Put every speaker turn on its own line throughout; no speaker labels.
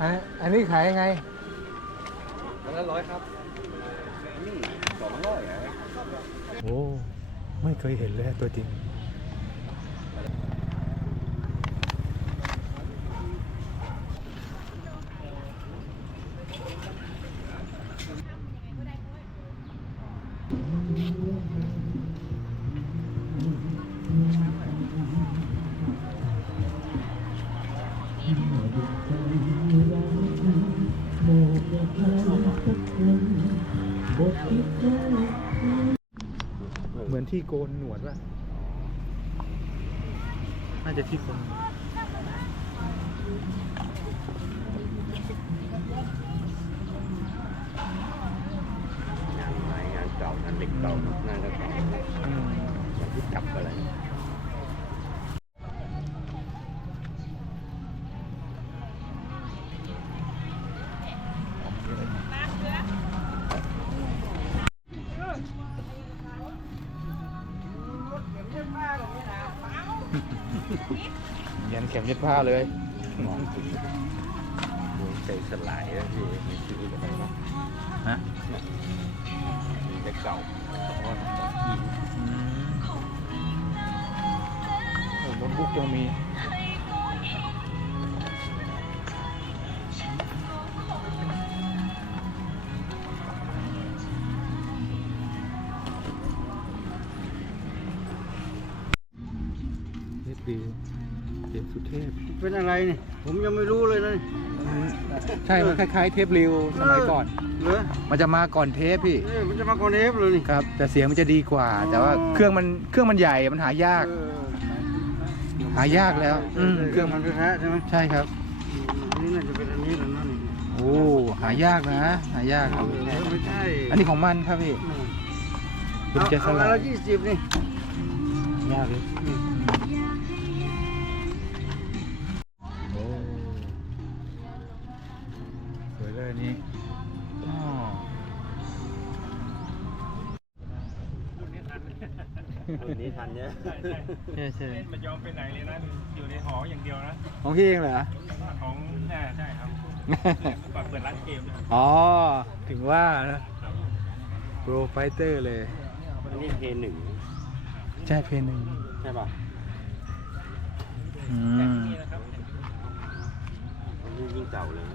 อันอันนี้ขายยังไง
วันละร้อยครับนี่สองร้อยอะ
โอ้ ไม่เคยเห็นเลยตัวจริง น่าจะที่โกน
งานใหม่งานเก่างานเด็กเก่างานเก่า
อืม
อย่างที่จับอะไร
ยันเข็มเย็ดผ้าเลย
มองถึงดวงใจสลายแล้วพี่มีชื่ออะไรเนาะ
ฮะ
มีแต่เก่าเพราะอิน
อืมโอ้โน้ตบุ๊กยังมี เทพเป็
นอะไรนี่ผมยังไม่รู้เลยนะนี่
ใช่ มันคล้ายๆเทปริวสมัยก่อน
เหรอ
มันจะมาก่อนเทปพี่
เอ้ยมันจะมาก่อนเอฟเลยนี่
ครับ แต่เสียงมันจะดีกว่า แต่ว่าเครื่องมันเครื่องมันใหญ่ มันหายาก
เออ
หายากแล้วอืม
เครื่องมันแท้ๆใช่ไหม
ใช่ครับ
อืมอันนี้น่าจะเป็นอันนี้แหล้วนั่น
โอ้ หายากนะ หายากครับ
ไม่ใช่
อันนี้ของมันครับพี่
อืม
คุณจะส
เอา
ลา
เอา
ย
ละยี่สิบนี่
ยากเลย
อืม
นนี้
ทันเนี่ย
ใช่ใช่
มันยอมไปไหนเลยนะอยู่ในหออย่างเดียวนะ
ของพี่เองเหรอ
ของแน่ใช่ครับเมื่อก่อนเปิดร้านเกมด้วย
อ๋อถึงว่านะโปรไฟเตอร์เลย
อันนี้เพหนึ่ง
ใช่เพลงหนึ่ง
ใช่ป่ะ
อืม
นี่นะครับ
อันนี้ยิ่งเก่าเลย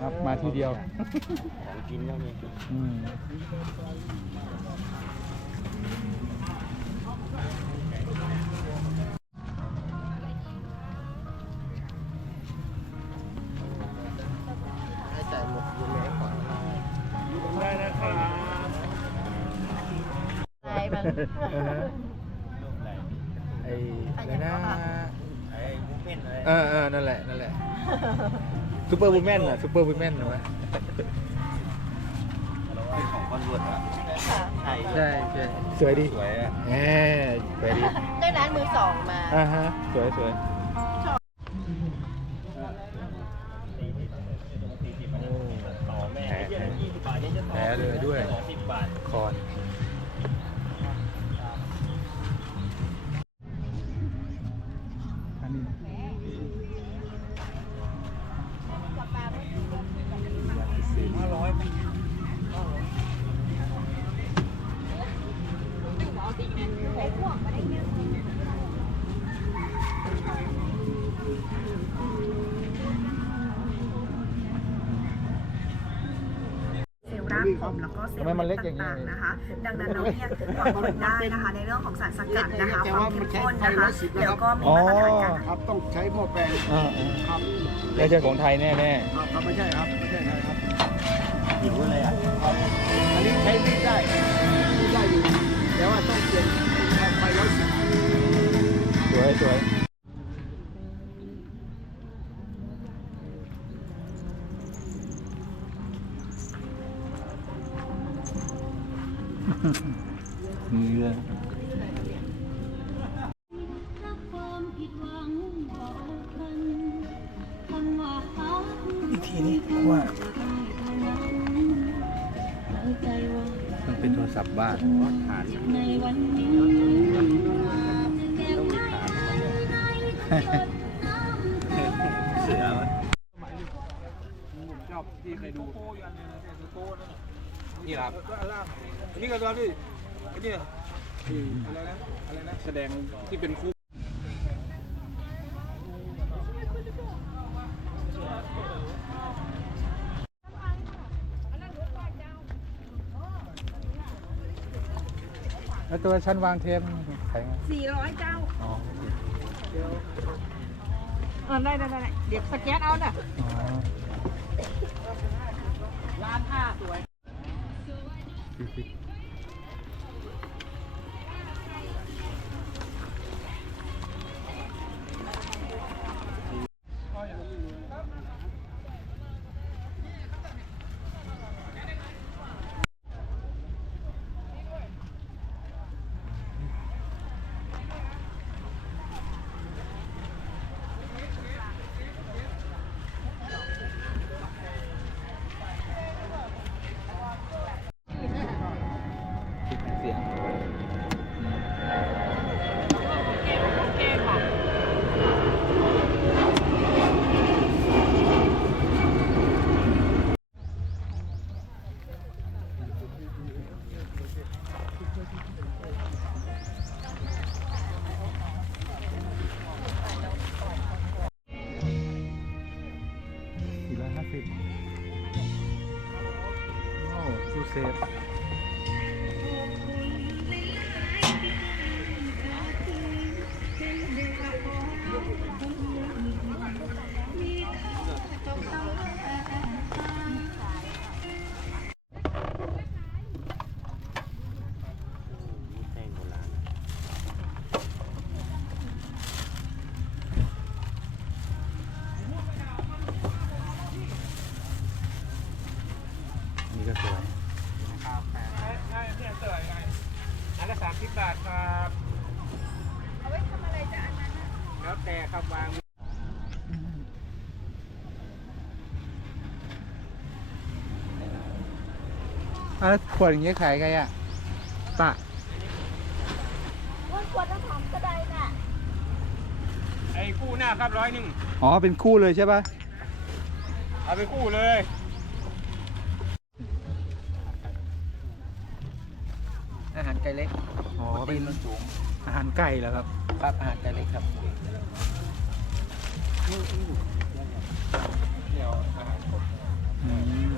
ครับมาทีเดียว
ของกินก็มี
อืม
ให้จ่ายหมดอยู่แล้วก่อน
ได้นะครับ
อะไรมัน
เออไอ้อะไรนะ
ไอ้มูเมนต์อะไร
เออเออนั่นแหละ นั่นแหละ ซูเปอร์วูแมนอะซูเปอร์วูแมนเหรอวะ
ของคอนเวิร์ตอะ
ค่ะ
ใช่
ใช่ใช่สวยดี
สวยอะ
แหมสวยดี
ได้ร้านมือสองมา
อ่าฮะสวยสวย เซ
ลล์รากผมแล้วก็เซลล์
ทำไมมันเล็กอย่างนี้
ต่างๆนะคะ ดังนั้นเราเนี่ยหวังผลได้นะคะในเรื่องของสารสกัดนะคะความเข้มข้นนะคะแล้วก็มีมาตรฐานการ
ครับต้องใช้หม้อแปลง
อ่า
ครับ
ไม่ใช่ของไทยแน่
ครับครับไม่ใช่ครับไม่ใช่ครับ
หิวเลยอะ
ครับอันนี้ใช้ไม่ได้ไม่ได้ วยส
วยเนื้ออีกทีนี้ว่ามันเป็นโทรศัพท์บ้าน
ฐานต้องมีฐาน เสือวะ
ผมชอบที่เคยดูนี่ครับนนี้ก็ตอนที่ไอ้นี่อะไรนะอะไรนะแสดงที่เป็นคู่
แล้วตัวชั้นวางเทปใคร
สี่ร้อยเจ้า
อ๋อ
เออได้ได้ได้เดี๋ยวสแกนเอาน่ะร้านผ้าสวย
ห้าสิบโอ้ตู้เซฟ
แล้
วแต่ครับวาง
อะแล้วขวดอย่างเงี้ยขายไงอะปะ
ว่าควรต้องทำก็ได้น่ะ
ไอ้คู่หน้าครับร้อยหนึ่ง
อ๋อเป็นคู่เลยใช่ป่ะ
เอาไปคู่เลย
อาหารไก่เล็ก
อ๋อเป็น
มันสูง
อาหารไก่เหรอครับ
ครับอาหารไก่เล็กครับ
เดี๋ยวอาหารครบ
อืม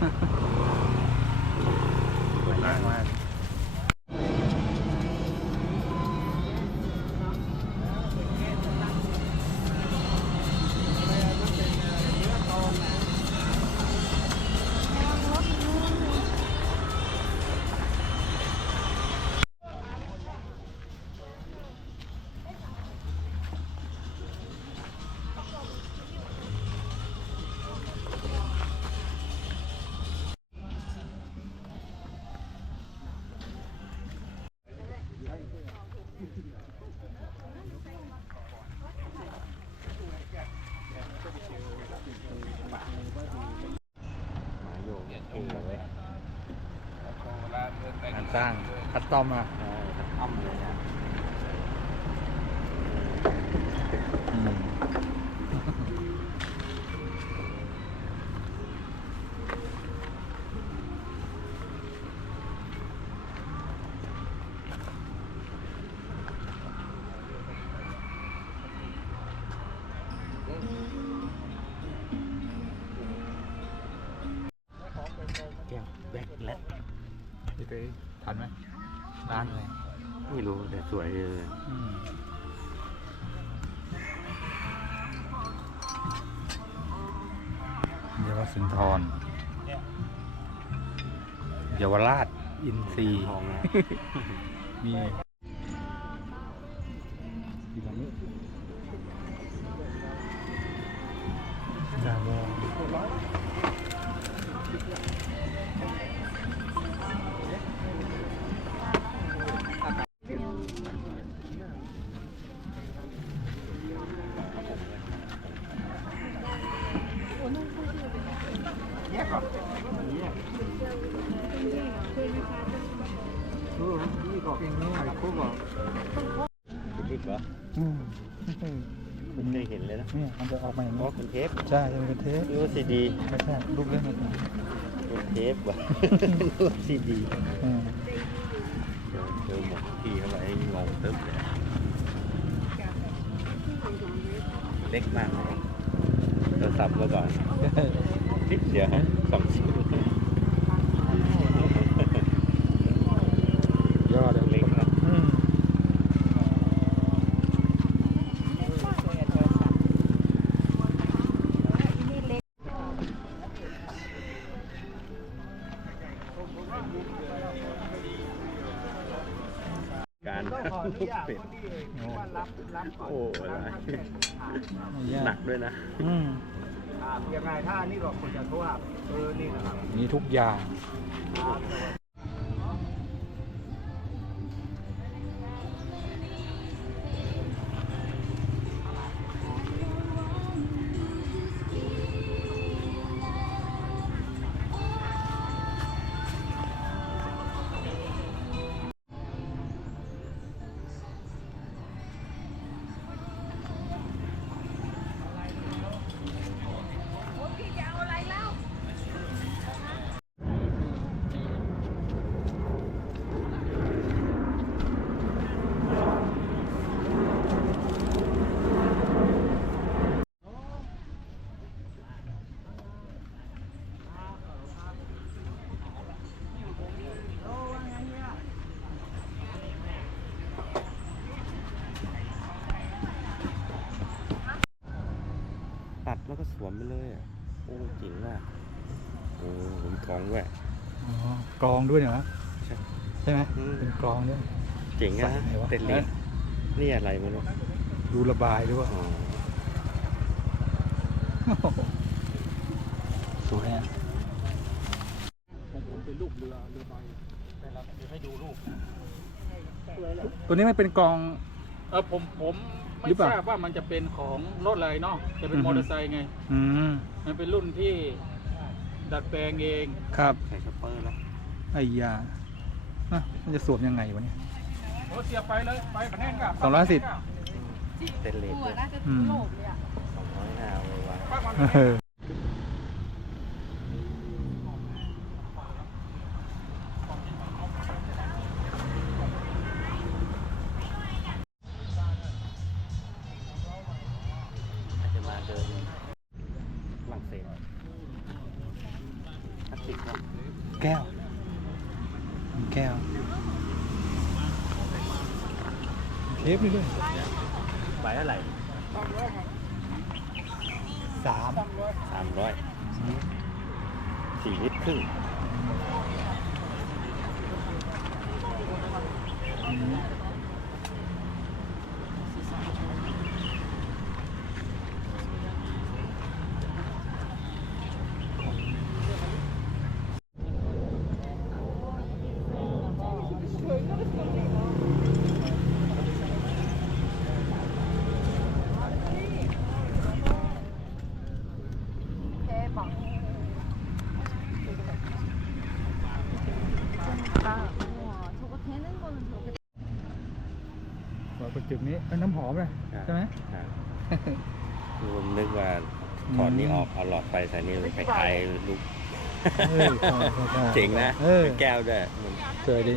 Ha ha ha. สร้า
ง
คัดตอมอะ
ใช่ครับอ้ำเลยนะ สุ
นทร เยาวราช
ย
อินซีย์
ทองนะ
มี นี่ก็เป็นนี่ไอ้คู่ก็
คุณบิ๊กเหรอ
อืม
ไม่เคยเห็นเลยนะ
เนี่ยมันจะออกมาอย่าง
อ๋อ
นี้
เป็นเทป
ใช่จะเป็นเทป
นึกว่าซีดี
ไม่ใช่รูปเล่นมัน
เป็นเทปว่ะนึกว่าซีดี
อืม
เจอหมดที่เข้าไปงงตึ๊บเลยเล็กมากเลยโทรศัพท์เมื่อก่อนนิดเดียวฮะสองชิ้น การลูกเป็ด
โอ้
โอ้อะไร
ไม่ยา
หนักด้วยนะ
อืม
ยังไงถ้านี่ก็ควรจะโทรหาเออนี่นะครับ
มีทุกอย่าง
วก็สวมไปเลยอะโอ้จริงว่ะโอ้ผมท้องด้วย
อ๋อกรองด้วยเหรอ
ใช่
ใช่ไหม
อืม
เป็นกรองด้วย
เจ๋งนะ
ใส่ไหนวะ
เต็นเลสนี่อะไรไม่รู้
ดูระบายด้วยว่า
อ๋อ
สวยอะ
ของผมเป็นลูกเรือเรือใบ
ตัวนี้มันเป็นกรอง
เออผมผม ไม่
หรือเปล่า
ทราบว่ามันจะเป็นของรถอะไรเนาะจะเป็น
อือฮึ
มอเตอร์ไซค์ไง
อืม
มันเป็นรุ่นที่ดัดแปลงเอง
ครับ
ใส่ช็อปเปอร์แล้ว
ไอ้ยาอะมันจะสวมยังไงวะเนี่ย
โอ้เสียบไปเลยไปประเทศกับ
สองร้อยสิบ
เต็นเลสด้วย
อืม
สองร้อยห้าเอาไว้วาง
ป้ามัน
เออ
เท
ปนี่ด้วย
ใบเท่าไหร่
สาม
สามร้อยสี่ลิตรครึ่ง
บอกว่าจุด นี้เป็นน้ำหอมเลยใช่ไหม
ครับผมนึกว่าถอดนี้ออกเอาหลอดไฟใส่นี่เลยคล้ายๆลูก
เออใช่ใช่ใช่
เจ๋งนะ
เออ
เป็นแก้วด้วยมัน
สวยดี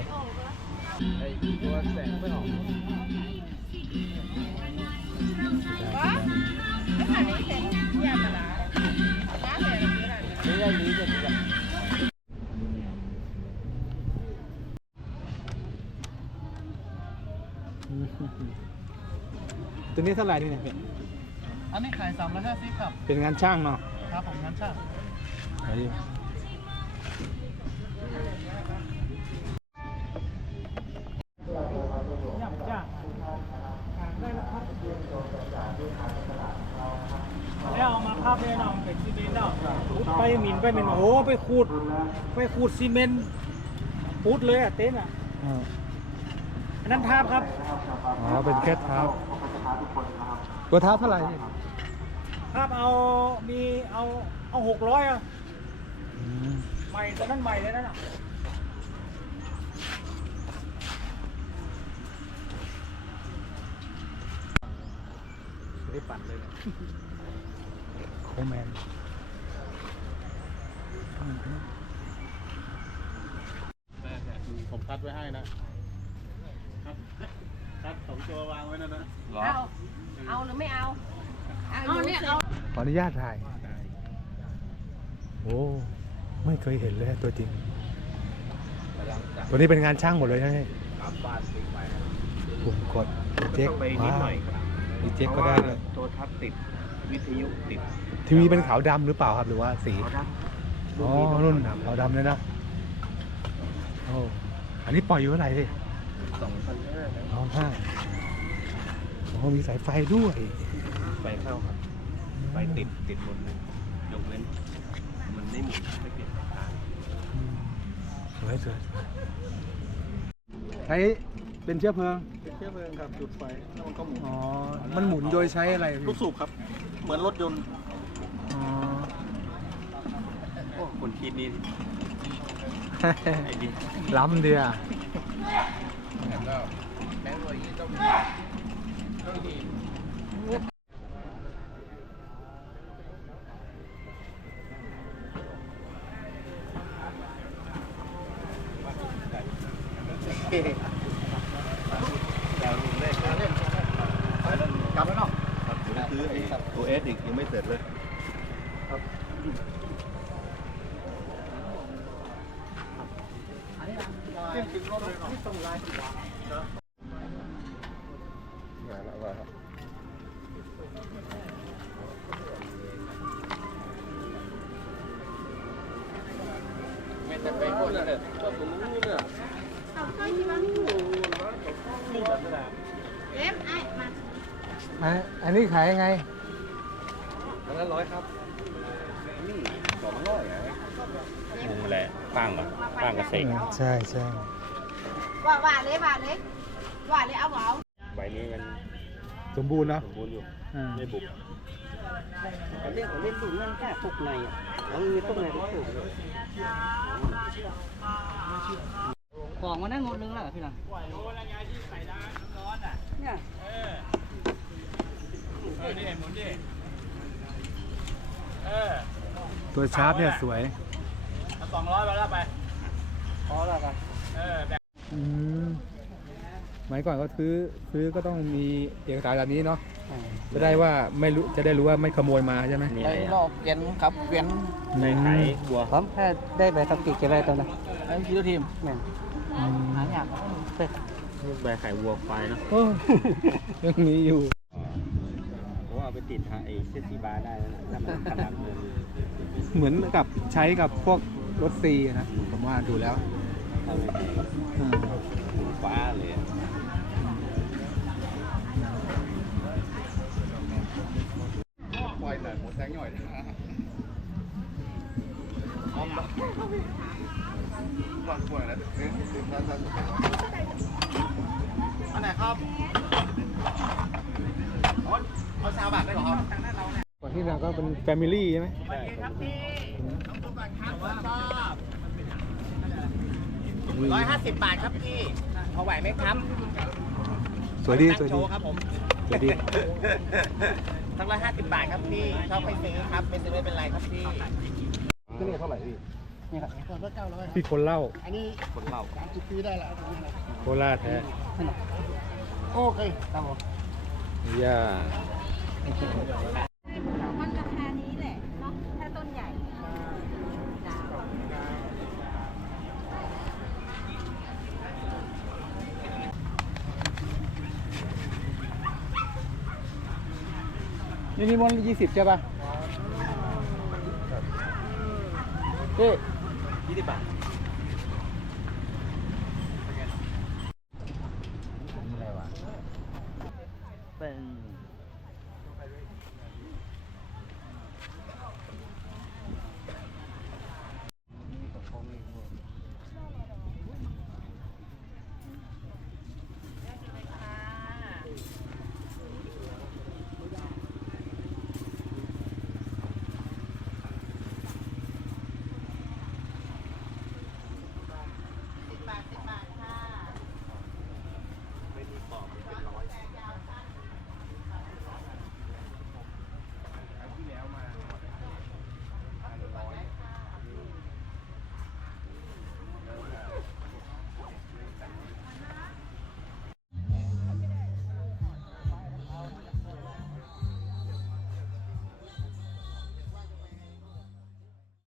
ไอ้ตัวแสงไม่ออก
ตัวนี้เท่าไหร่นี่เนี่ย
อันนี้ขายสามร้อยห้าสิบครับ
เป็นงานช่างเนาะ
ครับผมงานช่างไปดิแล้ว
เอามา
ภาพแน่นอนเปซีเม
นต์แล้วไปหมินไปหมิ่นโอ้ไปขูดไปขูดซีเมนต์ปูดเลยอะเต้นอะ
อั
นนั้นทาบครับ
อ๋อ เป็นแค่ทาบ เท้าตัวเท้าเท่าไหร่นี่
ทาบเอามีเอาเอาหกร้อยอะ
อืม
ใหม่ตอนนั้นใหม่เลยนั่นอะ
ไม่ได้ปั่นเลยโคแมน
ผมคัดไว้ให้นะครับ คัดสองตัววางไว้นั่นนะ
เหรอ
เอา เอาหรือไม่เอา เอาเนี่ยเอา
ขออนุญาตถ่าย โอ้ ไม่เคยเห็นเลยตัวจริง ตัวนี้เป็นงานช่างหมดเลยใช่ไหม
ครับบ้านติดไปนะ
ปุ่มกดเจ๊ก
ต้องไปนิดหน่อยครับ
มีเจ๊กก็ได้ด้วย
ตัวทับติดวิทยุติด
ทีวีเป็นขาวดำหรือเปล่าครับหรือว่าสี
เขาดับ
อ๋อรุ่นขาวดำเลยนะโอ้อันนี้ปล่อยอยู่เท่าไหร่สิ
สองพันห้า
สองห้าโอ้มีสายไฟด้วย
ไฟเข้าครับ ไฟติดติดหมดเลยยกเว้น มันไม่หมุนไม่เปลี่ยนสายทาง
อืมสวยสวยใช้เป็นเชื้อเพลิง
เป็นเชื้อเพลิงครับจุดไฟแล้วมันก็หมุน
อ๋อ มันหมุนโดยใช้อะไรพี่
ลูกสูบครับ เหมือนรถยนต์
อ๋อ
โอ้คนคิดนี่ไอ้ดิ
ล้ำเดี ย
ดาวนุ่มเล่นเล่นกลับแล้วเนาะซื้อไอ้ตัวเอสอีกยังไม่เสร็จเลย
เล็ บไปก่อ้มา
อันอันนี้ขายยังไง
อันนั้นร้อยครับ นี่สองร้อยอะ มุมแหละป้างเหรอป้างกับเสก
ใช่ใช่
ว่าว่าเลยว่าเลยว่าเลยเอาเอา
ใบนี้มัน
สมบูรณ์เนาะ
สมบูรณ์อยู่
อ่า
ไม่บุก
เขาเรียกเขาเรียกสูงนั่นแค่พวกในอะแล้วมีพวกในพวกสูงด้วยของมันได้หมดนึงแล้วเหรอพี่หลังเนี่ย
เออนี่หมุนดิเออ
ตัวชาร์ปเนี่ยสวย
เอาสองร้อยไปแล้วไป
พอแล้วกัน
เออแบบ
อืมสมัยก่อนก็ซื้อซื้อก็ต้องมีเอกสารแบบนี้เนาะจะได้ว่าไม่รู้จะได้รู้ว่าไม่ขโมยมาใช่ไหม
มี
ไป
อะไร
รอบเวียนครับเวียน
ในขายวัว
ผมแค่ได้ใบขับขี่กี่ใบตอนนั้นไอ้คิวทีมแม่น
อืม
หายากเป็ด
ใบขายวัวควายเนาะ
โอ้ยังมีอยู่
ผมเอาไปติดฮะไอ้เซสีบาร์ได้แล้วนะถ้ามันขนาดเลย
เหมือนกับใช้กับพวกรถซีนะผมว่าดูแล้ว
ถ้าไม่ติด
อืม
ฟ้าเลยอะ
อันไหนครับเอาเอาชาวบาทได้เหรอครับ
ก่อนที่เราก็เป็นแฟมิลี่ใช่ไหม
ร้อ ยห้าสิบบาทครับพี่พอไหวไหมครับ
สวยดีสวย
โช
ดี
ว์ครับผม
สวยดี
ทั้งร้อยห้าสิบบาทครับพี่ชอบไปซื้อครับไม่ซื้อไม่เป็นไรครับพี่
ที่นี่เท่าไหร่พี่
นี่ครับเก้าร้อย
พี่คนเล่า
อันนี้
คนเล่า
สามสิบปีได้แล้ว
โคราชแท้
โอเคครับผม
ย่า
มันราคานี้แหละเนาะ ถ้าต้นใหญ่
นี่นี่มันยี่สิบใช่ป่ะเ